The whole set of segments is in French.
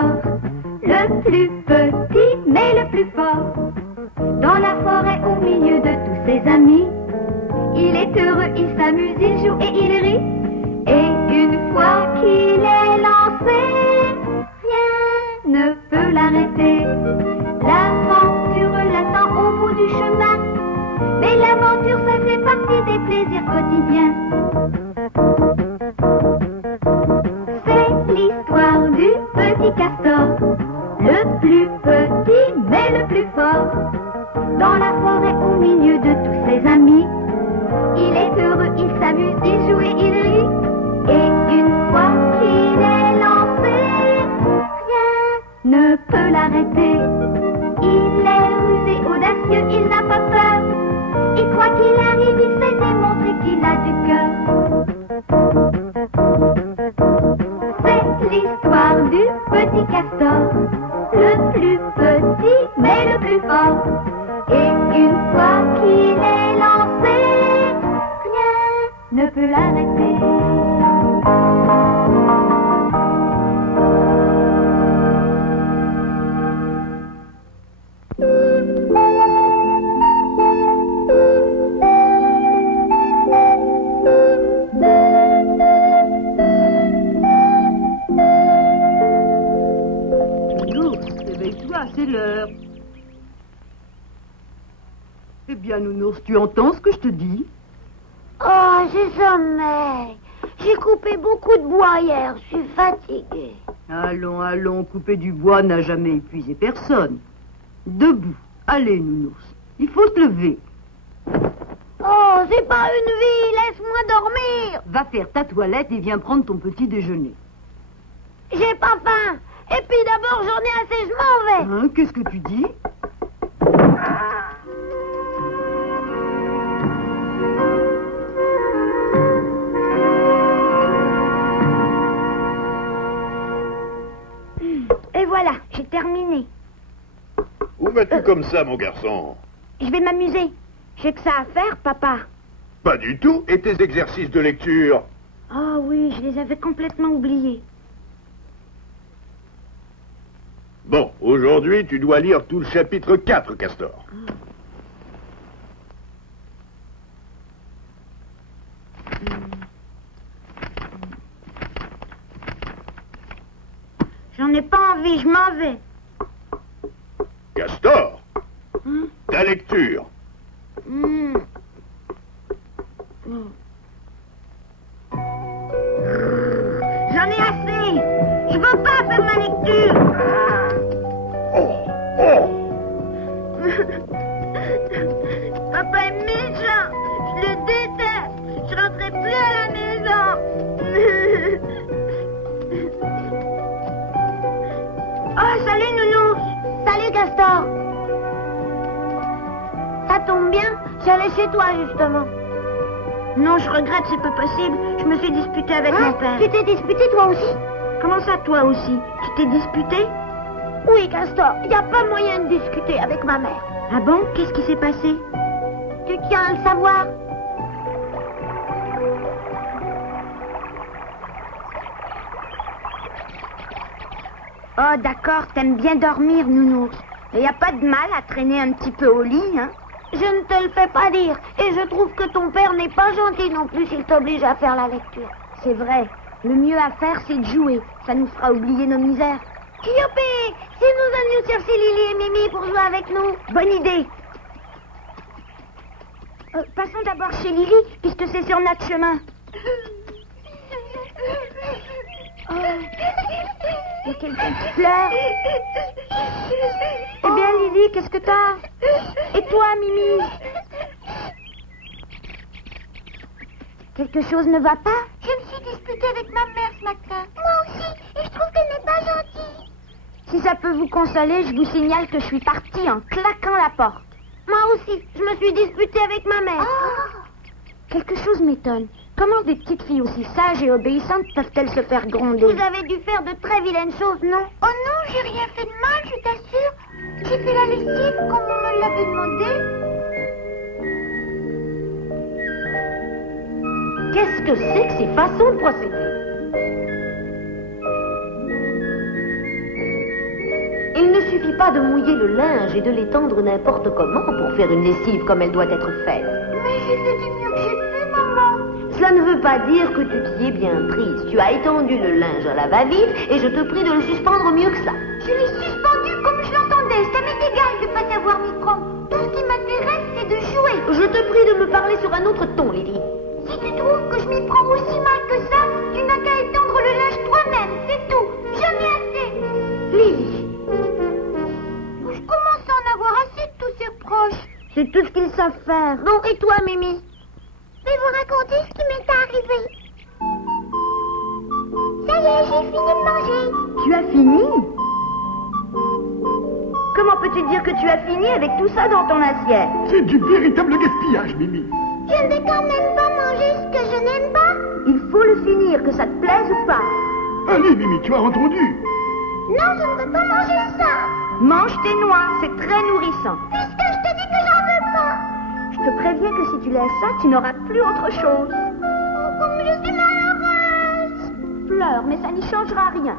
castor, le plus petit mais le plus fort. Dans la forêt au milieu de tous ses amis, il est heureux, il s'amuse, il joue et il rit. Et une fois qu'il est lancé, rien ne peut l'arrêter. L'aventure l'attend au bout du chemin, mais l'aventure ça fait partie des plaisirs quotidiens. C'est l'histoire du petit castor, le plus petit mais le plus fort. Dans la forêt au milieu de tous ses amis, il est heureux, il s'amuse, il joue et il rit. Et une fois qu'il est lancé, rien ne peut l'arrêter. Il est rusé, audacieux, il n'a pas peur. Et quoi qu'il arrive, il sait démontrer qu'il a du cœur. C'est l'histoire du petit castor, le plus petit mais le plus fort. Et une fois qu'il est lancé, rien ne peut l'arrêter. C'est l'heure. Eh bien, Nounours, tu entends ce que je te dis? Oh, j'ai sommeil. J'ai coupé beaucoup de bois hier, je suis fatiguée. Allons, allons, couper du bois n'a jamais épuisé personne. Debout. Allez, Nounours, il faut se lever. Oh, c'est pas une vie, laisse-moi dormir. Va faire ta toilette et viens prendre ton petit déjeuner. J'ai pas faim. Et puis d'abord, j'en ai assez, je m'en vais. Hein, qu'est-ce que tu dis? Et voilà, j'ai terminé. Où vas-tu comme ça, mon garçon? Je vais m'amuser. J'ai que ça à faire, papa. Pas du tout. Et tes exercices de lecture? Oh oui, je les avais complètement oubliés. Bon, aujourd'hui, tu dois lire tout le chapitre 4, Castor. J'en ai pas envie, je m'en vais. Castor, ta lecture. J'en ai assez. Je veux pas faire ma lecture. Papa est méchant. Je le déteste. Je rentrerai plus à la maison. Oh, salut, Nounours. Salut, Castor. Ça tombe bien. J'allais chez toi, justement. Non, je regrette, c'est pas possible. Je me suis disputée avec mon père. Tu t'es disputée, toi aussi? Comment ça, toi aussi? Tu t'es disputée? Oui, Castor. Il n'y a pas moyen de discuter avec ma mère. Ah bon? Qu'est-ce qui s'est passé? Tu tiens à le savoir? Oh, d'accord, t'aimes bien dormir, Nounours. Il n'y a pas de mal à traîner un petit peu au lit, hein? Je ne te le fais pas dire. Et je trouve que ton père n'est pas gentil non plus s'il t'oblige à faire la lecture. C'est vrai. Le mieux à faire, c'est de jouer. Ça nous fera oublier nos misères. Youpi! Si nous allions chercher Lily et Mimi pour jouer avec nous. Bonne idée. Passons d'abord chez Lily, puisque c'est sur notre chemin. Oh, il y a quelqu'un qui pleure. Eh bien, Lily, qu'est-ce que t'as? Et toi, Mimi? Quelque chose ne va pas? Je me suis disputée avec ma mère ce matin. Moi aussi, et je trouve qu'elle n'est pas gentille. Si ça peut vous consoler, je vous signale que je suis partie en claquant la porte. Moi aussi, je me suis disputée avec ma mère. Oh. Quelque chose m'étonne. Comment des petites filles aussi sages et obéissantes peuvent-elles se faire gronder? Vous avez dû faire de très vilaines choses, non? Oh non, j'ai rien fait de mal, je t'assure. J'ai fait la lessive comme on me l'avait demandé. Qu'est-ce que c'est que ces façons de procéder? Il ne suffit pas de mouiller le linge et de l'étendre n'importe comment pour faire une lessive comme elle doit être faite. Mais j'ai fait du mieux que j'ai pu, maman. Cela ne veut pas dire que tu t'y es bien prise. Tu as étendu le linge à la va-vite et je te prie de le suspendre mieux que ça. Je l'ai suspendu comme je l'entendais. Ça m'est égal de ne pas savoir m'y prendre. Tout ce qui m'intéresse, c'est de jouer. Je te prie de me parler sur un autre ton, Lily. Si tu trouves que je m'y prends aussi mal que ça, tu n'as qu'à étendre le linge toi-même, c'est tout. J'en ai assez. Lily. Je commence à en avoir assez de tous ces reproches. C'est tout ce qu'ils savent faire. Bon, et toi, Mimi? Je vais vous raconter ce qui m'est arrivé. Ça y est, j'ai fini de manger. Tu as fini? Comment peux-tu dire que tu as fini avec tout ça dans ton assiette? C'est du véritable gaspillage, Mimi. Je ne vais quand même pas manger ce que je n'aime pas. Il faut le finir, que ça te plaise ou pas. Allez, Mimi, tu as entendu. Non, je ne veux pas manger ça. Mange tes noix, c'est très nourrissant. Puisque je te dis que j'en veux pas. Je te préviens que si tu laisses ça, tu n'auras plus autre chose. Oh, comme je suis malheureuse. Pleure, mais ça n'y changera rien.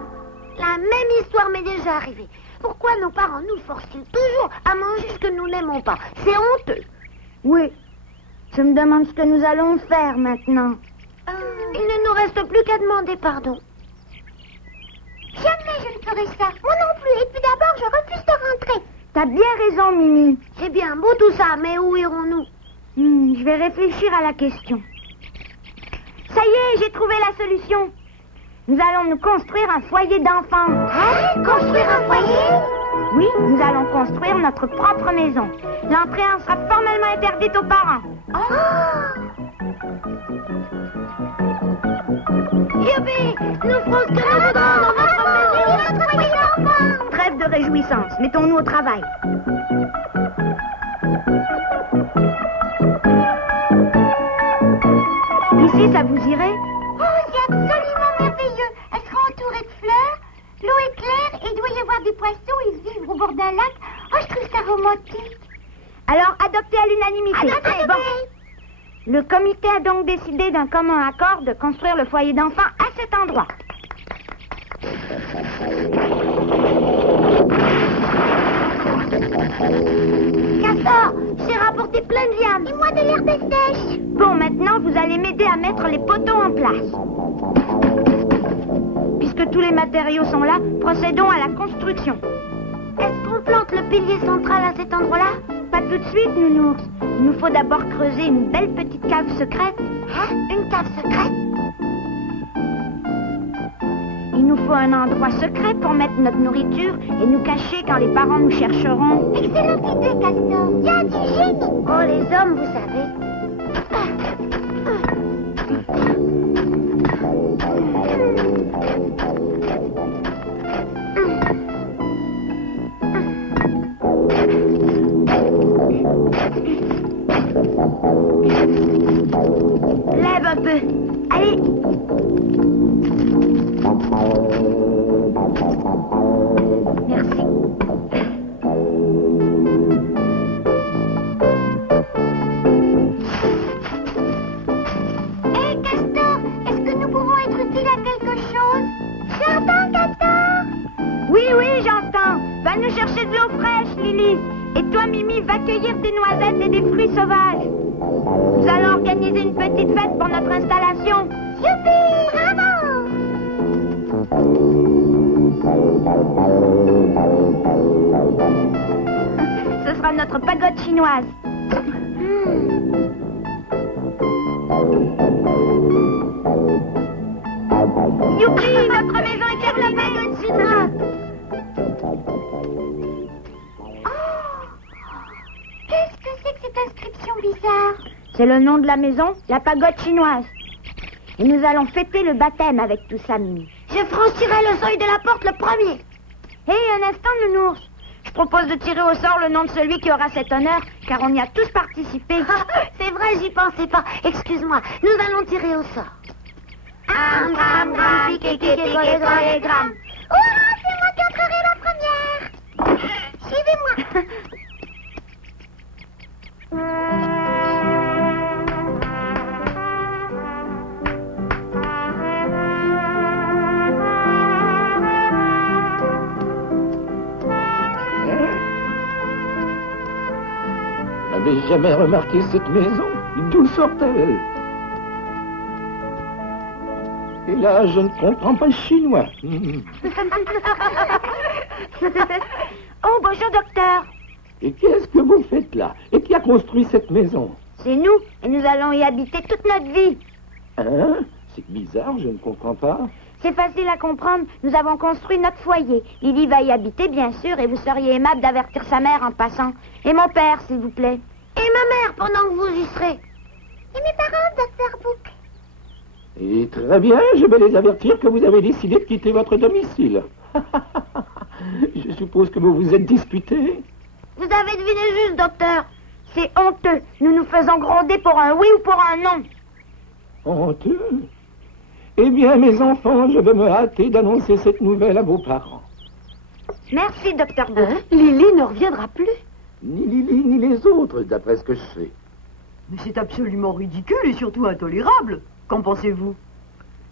La même histoire m'est déjà arrivée. Pourquoi nos parents nous forcent-ils toujours à manger ce que nous n'aimons pas? C'est honteux. Oui. Je me demande ce que nous allons faire maintenant. Il ne nous reste plus qu'à demander pardon. Jamais je ne ferai ça. Moi non plus. Et puis d'abord, je refuse de rentrer. T'as bien raison, Mimi. C'est bien beau tout ça, mais où irons-nous? Je vais réfléchir à la question. Ça y est, j'ai trouvé la solution. Nous allons nous construire un foyer d'enfants. Hein? Construire un foyer? Oui, nous allons construire notre propre maison. L'entrée en sera formellement interdite aux parents. Oh! Youpi! Nous ferons ce que nous voudrons dans notre maison, notre foyer d'enfants! Trêve de réjouissance, mettons-nous au travail. Ici, ça vous irait? Oh, c'est absolument merveilleux! Elle sera entourée de fleurs, l'eau est claire et il doit y avoir des poissons, ils vivent au bord d'un lac. Oh, je trouve ça romantique! Alors, adopté à l'unanimité. Adopté! Bon. Le comité a donc décidé d'un commun accord de construire le foyer d'enfants à cet endroit. Castor, j'ai rapporté plein de lianes. Et moi de l'herbe sèche. Bon, maintenant, vous allez m'aider à mettre les poteaux en place. Puisque tous les matériaux sont là, procédons à la construction. Est-ce qu'on plante le pilier central à cet endroit-là? Pas tout de suite, nounours. Il nous faut d'abord creuser une belle petite cave secrète. Hein? Une cave secrète? Il nous faut un endroit secret pour mettre notre nourriture et nous cacher quand les parents nous chercheront. Excellente idée, Castor. Il y a du génie. Oh, les hommes, vous savez. Lève un peu. Allez. Merci. Hé, Castor, est-ce que nous pouvons être utiles à quelque chose? J'entends, Castor. Oui, j'entends. Va nous chercher de l'eau fraîche, Lily. Et toi, Mimi, va cueillir des noisettes et des fruits sauvages. Nous allons organiser une petite fête pour notre installation. Youpi! Bravo! Ce sera notre pagode chinoise. Youpi, notre maison est la pagode chinoise. Qu'est-ce que c'est que cette inscription bizarre? C'est le nom de la maison, la pagode chinoise. Et nous allons fêter le baptême avec tout ça, Mimi. Je franchirai le seuil de la porte le premier. Hé, un instant, nounours. Je propose de tirer au sort le nom de celui qui aura cet honneur, car on y a tous participé. C'est vrai, j'y pensais pas. Excuse-moi, nous allons tirer au sort. Gram, piqué, les grammes. Hurrah, c'est moi qui entrerai la première. Suivez-moi. n'avez jamais remarqué cette maison. D'où sort-elle? Et là, je ne comprends pas le chinois. Oh, bonjour, docteur. Et qu'est-ce que vous faites là? Et qui a construit cette maison? C'est nous, et nous allons y habiter toute notre vie. Hein? C'est bizarre, je ne comprends pas. C'est facile à comprendre. Nous avons construit notre foyer. Lily va y habiter, bien sûr, et vous seriez aimable d'avertir sa mère en passant. Et mon père, s'il vous plaît. Et ma mère, pendant que vous y serez. Et mes parents, Dr. Book. Et très bien, je vais les avertir que vous avez décidé de quitter votre domicile. Je suppose que vous vous êtes disputé. Vous avez deviné juste, docteur. C'est honteux. Nous nous faisons gronder pour un oui ou pour un non. Honteux? Eh bien, mes enfants, je vais me hâter d'annoncer cette nouvelle à vos parents. Merci, Dr. Book. Lily ne reviendra plus. Ni Lily, ni les autres, d'après ce que je sais. Mais c'est absolument ridicule et surtout intolérable. Qu'en pensez-vous?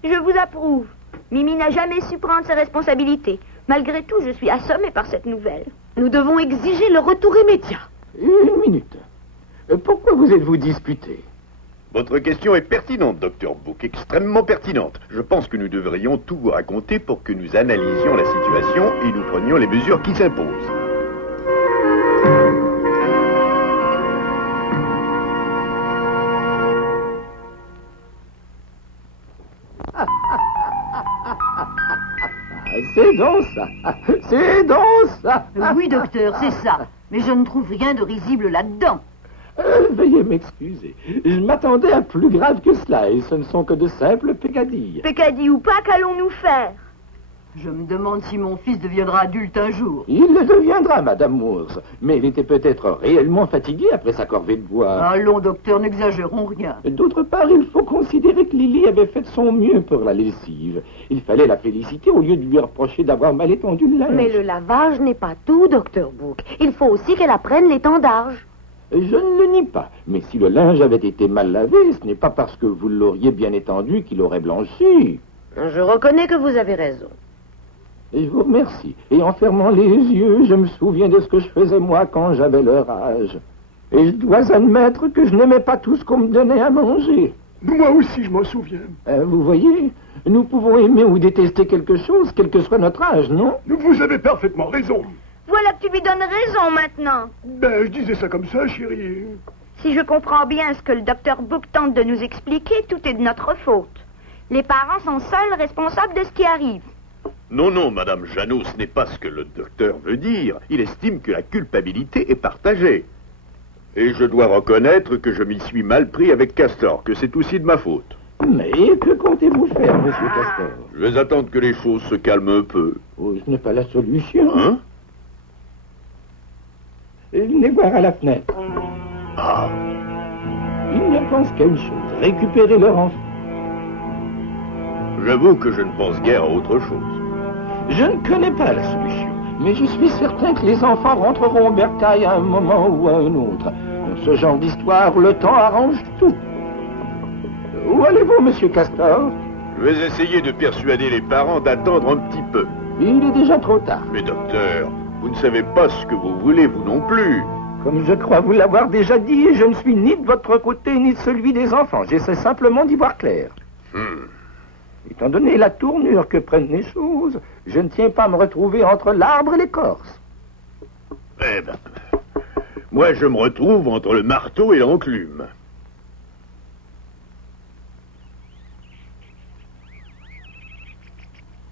Je vous approuve. Mimi n'a jamais su prendre ses responsabilités. Malgré tout, je suis assommée par cette nouvelle. Nous devons exiger le retour immédiat. Une minute. Pourquoi vous êtes-vous disputé? Votre question est pertinente, Dr. Book, extrêmement pertinente. Je pense que nous devrions tout vous raconter pour que nous analysions la situation et nous prenions les mesures qui s'imposent. C'est donc ça. C'est donc ça. Oui, docteur, c'est ça. Mais je ne trouve rien de risible là-dedans. Veuillez m'excuser. Je m'attendais à plus grave que cela, et ce ne sont que de simples peccadilles. Peccadille ou pas, qu'allons-nous faire? Je me demande si mon fils deviendra adulte un jour. Il le deviendra, Madame Moores, mais il était peut-être réellement fatigué après sa corvée de bois. Allons, docteur, n'exagérons rien. D'autre part, il faut considérer que Lily avait fait de son mieux pour la lessive. Il fallait la féliciter au lieu de lui reprocher d'avoir mal étendu le linge. Mais le lavage n'est pas tout, Dr. Book. Il faut aussi qu'elle apprenne l'étendage. Je ne le nie pas, mais si le linge avait été mal lavé, ce n'est pas parce que vous l'auriez bien étendu qu'il aurait blanchi. Je reconnais que vous avez raison. Et je vous remercie. Et en fermant les yeux, je me souviens de ce que je faisais moi quand j'avais leur âge. Et je dois admettre que je n'aimais pas tout ce qu'on me donnait à manger. Moi aussi, je m'en souviens. Vous voyez, nous pouvons aimer ou détester quelque chose, quel que soit notre âge, non? Vous avez parfaitement raison. Voilà que tu lui donnes raison maintenant. Ben, je disais ça comme ça, chérie. Si je comprends bien ce que le Dr. Book tente de nous expliquer, tout est de notre faute. Les parents sont seuls responsables de ce qui arrive. Non, non, Madame Janot, ce n'est pas ce que le docteur veut dire. Il estime que la culpabilité est partagée. Et je dois reconnaître que je m'y suis mal pris avec Castor, que c'est aussi de ma faute. Mais que comptez-vous faire, Monsieur Castor? Je vais attendre que les choses se calment un peu. Oh, ce n'est pas la solution. Hein? Venez voir à la fenêtre. Ah. Il ne pense qu'à une chose, récupérer leur enfant. J'avoue que je ne pense guère à autre chose. Je ne connais pas la solution, mais je suis certain que les enfants rentreront au bercail à un moment ou à un autre. Dans ce genre d'histoire, le temps arrange tout. Où allez-vous, Monsieur Castor? Je vais essayer de persuader les parents d'attendre un petit peu. Il est déjà trop tard. Mais docteur, vous ne savez pas ce que vous voulez, vous non plus. Comme je crois vous l'avoir déjà dit, je ne suis ni de votre côté ni de celui des enfants. J'essaie simplement d'y voir clair. Étant donné la tournure que prennent les choses, je ne tiens pas à me retrouver entre l'arbre et l'écorce. Eh ben, moi je me retrouve entre le marteau et l'enclume.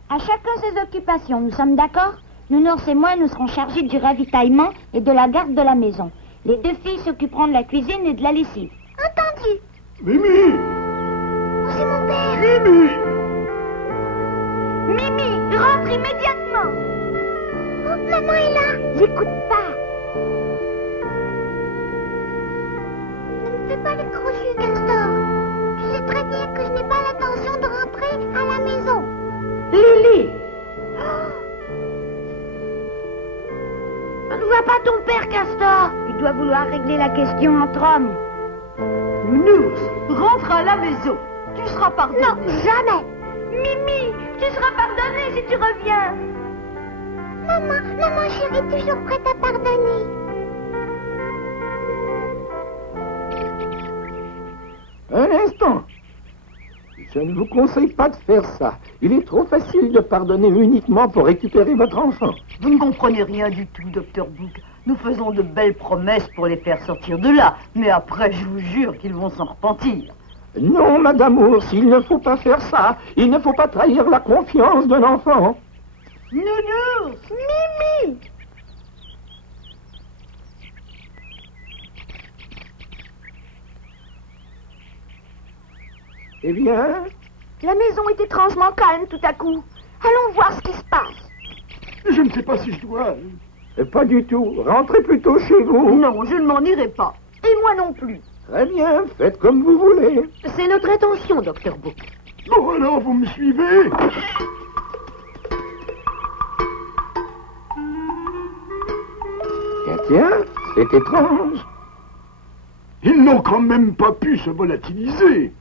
À chacun ses occupations, nous sommes d'accord? Nounours et moi, nous serons chargés du ravitaillement et de la garde de la maison. Les deux filles s'occuperont de la cuisine et de la lessive. Entendu. Mimi! Oh, c'est mon père. Mimi! Mimi, rentre immédiatement. Oh, maman est là. J'écoute pas. Ne me fais pas les gros yeux, Castor. Tu sais très bien que je n'ai pas l'intention de rentrer à la maison. Lily! Ne vois pas ton père, Castor. Il doit vouloir régler la question entre hommes. Nounours, rentre à la maison. Tu seras pardonné. Non, jamais. Mimi, tu seras pardonnée si tu reviens. Maman chérie, toujours prête à pardonner. Je ne vous conseille pas de faire ça. Il est trop facile de pardonner uniquement pour récupérer votre enfant. Vous ne comprenez rien du tout, docteur Book. Nous faisons de belles promesses pour les faire sortir de là. Mais après, je vous jure qu'ils vont s'en repentir. Non, Madame Ours, il ne faut pas faire ça. Il ne faut pas trahir la confiance d'un enfant. Nounours! Mimi! Eh bien, La maison est étrangement calme tout à coup. Allons voir ce qui se passe. Je ne sais pas si je dois. pas du tout. Rentrez plutôt chez vous. Non, je ne m'en irai pas. Et moi non plus. Très bien, faites comme vous voulez. C'est notre intention, docteur Book. Bon, alors, vous me suivez? Tiens, c'est étrange. Ils n'ont quand même pas pu se volatiliser.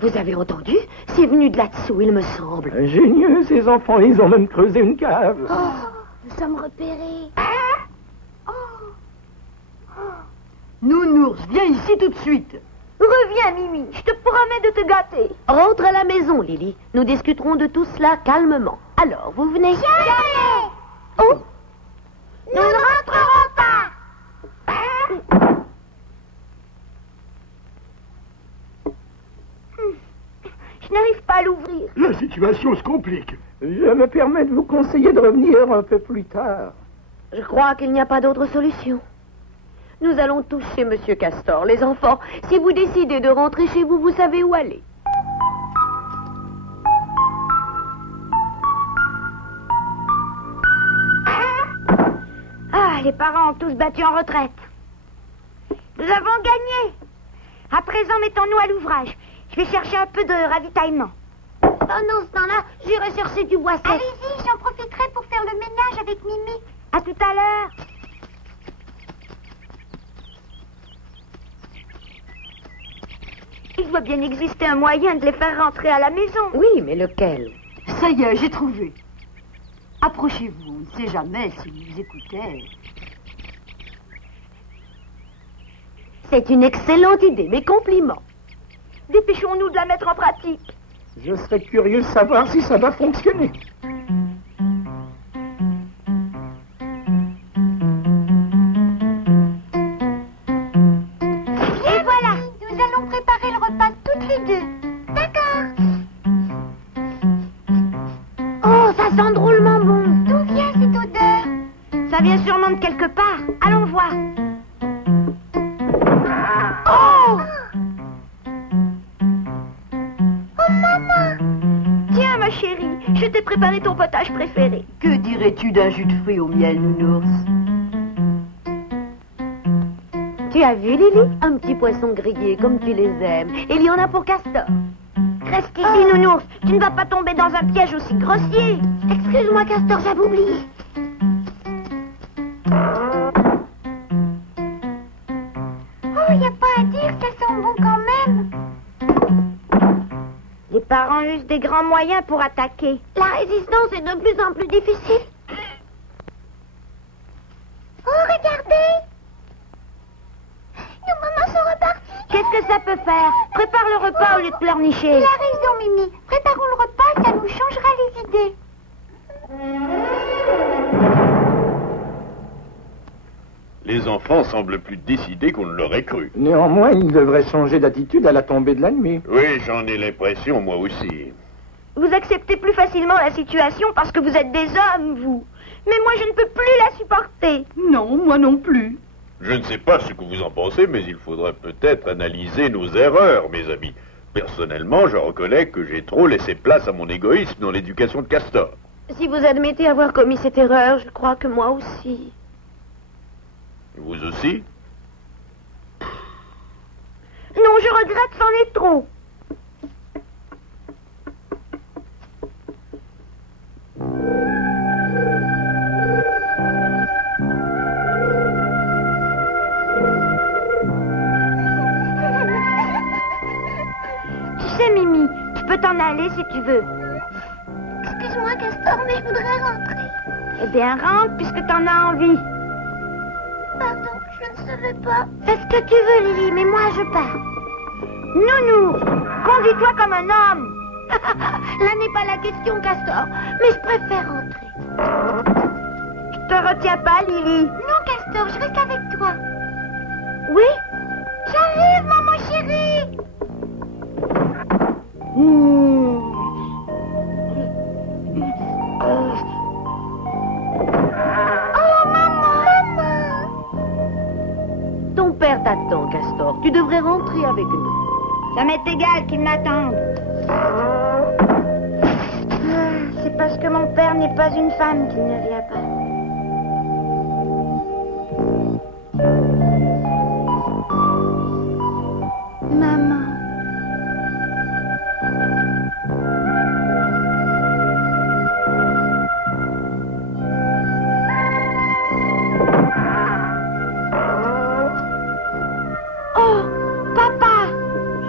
Vous avez entendu? C'est venu de là-dessous, il me semble. Ingénieux, ces enfants, ils ont même creusé une cave. Nous sommes repérés. Nounours, viens ici tout de suite. Reviens, Mimi. Je te promets de te gâter. Rentre à la maison, Lily. Nous discuterons de tout cela calmement. Alors, vous venez? Jamais. Oh. Nous ne rentrerons pas. Je n'arrive pas à l'ouvrir. La situation se complique. Je me permets de vous conseiller de revenir un peu plus tard. Je crois qu'il n'y a pas d'autre solution. Nous allons tous chez Monsieur Castor. Les enfants, si vous décidez de rentrer chez vous, vous savez où aller. Ah, les parents ont tous battu en retraite. Nous avons gagné. À présent, mettons-nous à l'ouvrage. Je vais chercher un peu de ravitaillement. Pendant ce temps-là, j'irai chercher du bois sec. Allez-y, j'en profiterai pour faire le ménage avec Mimi. À tout à l'heure. Il doit bien exister un moyen de les faire rentrer à la maison. Oui, mais lequel? Ça y est, j'ai trouvé. Approchez-vous, on ne sait jamais si vous écoutez. C'est une excellente idée, mes compliments. Dépêchons-nous de la mettre en pratique. Je serais curieux de savoir si ça va fonctionner. Et voilà, nous allons préparer le repas toutes les deux. D'accord. Oh, ça sent drôlement bon. D'où vient cette odeur? Ça vient sûrement de quelque part. Allons voir. Oh! Oh, maman! Tiens, ma chérie, je t'ai préparé ton potage préféré. Que dirais-tu d'un jus de fruits au miel, Nounours? Tu as vu, Lily? Un petit poisson grillé, comme tu les aimes. Il y en a pour Castor. Reste ici, Nounours. Tu ne vas pas tomber dans un piège aussi grossier. Excuse-moi, Castor, j'avais oublié. Oh, y a pas à dire, ça sent bon quand même. Les parents usent des grands moyens pour attaquer. La résistance est de plus en plus difficile. Oh, regardez! Nos mamans sont reparties. Qu'est-ce que ça peut faire? Prépare le repas au lieu de pleurnicher. Il a raison, Mimi. Préparons le repas, ça nous changera les idées. Les enfants semblent plus décidés qu'on ne l'aurait cru. Néanmoins, ils devraient changer d'attitude à la tombée de la nuit. Oui, j'en ai l'impression, moi aussi. Vous acceptez plus facilement la situation parce que vous êtes des hommes, vous. Mais moi, je ne peux plus la supporter. Non, moi non plus. Je ne sais pas ce que vous en pensez, mais il faudrait peut-être analyser nos erreurs, mes amis. Personnellement, je reconnais que j'ai trop laissé place à mon égoïsme dans l'éducation de Castor. Si vous admettez avoir commis cette erreur, je crois que moi aussi. Vous aussi? Non, je regrette, c'en est trop. Tu sais, Mimi, tu peux t'en aller si tu veux. Excuse-moi, Castor, mais je voudrais rentrer. Eh bien, rentre puisque t'en as envie. Pardon, je ne savais pas. Fais ce que tu veux, Lily, mais moi, je pars. Nounours, conduis-toi comme un homme. Là n'est pas la question, Castor, mais je préfère rentrer. Je te retiens pas, Lily. Non, Castor, je reste avec toi. Oui? J'arrive, maman chérie. Oh, maman. Ton père t'attend, Castor. Tu devrais rentrer avec nous. Ça m'est égal qu'il m'attende. C'est parce que mon père n'est pas une femme qu'il ne vient pas. Maman. Oh, papa!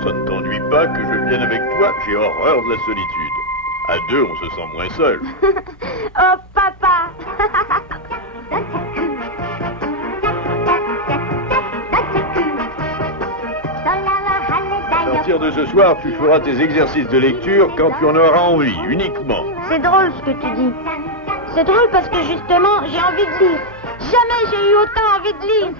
Ça ne t'ennuie pas que je vienne avec toi? J'ai horreur de la solitude. À deux, on se sent moins seul. Oh, papa! À partir de ce soir, tu feras tes exercices de lecture quand tu en auras envie, uniquement. C'est drôle ce que tu dis. C'est drôle parce que justement, j'ai envie de lire. Jamais j'ai eu autant envie de lire.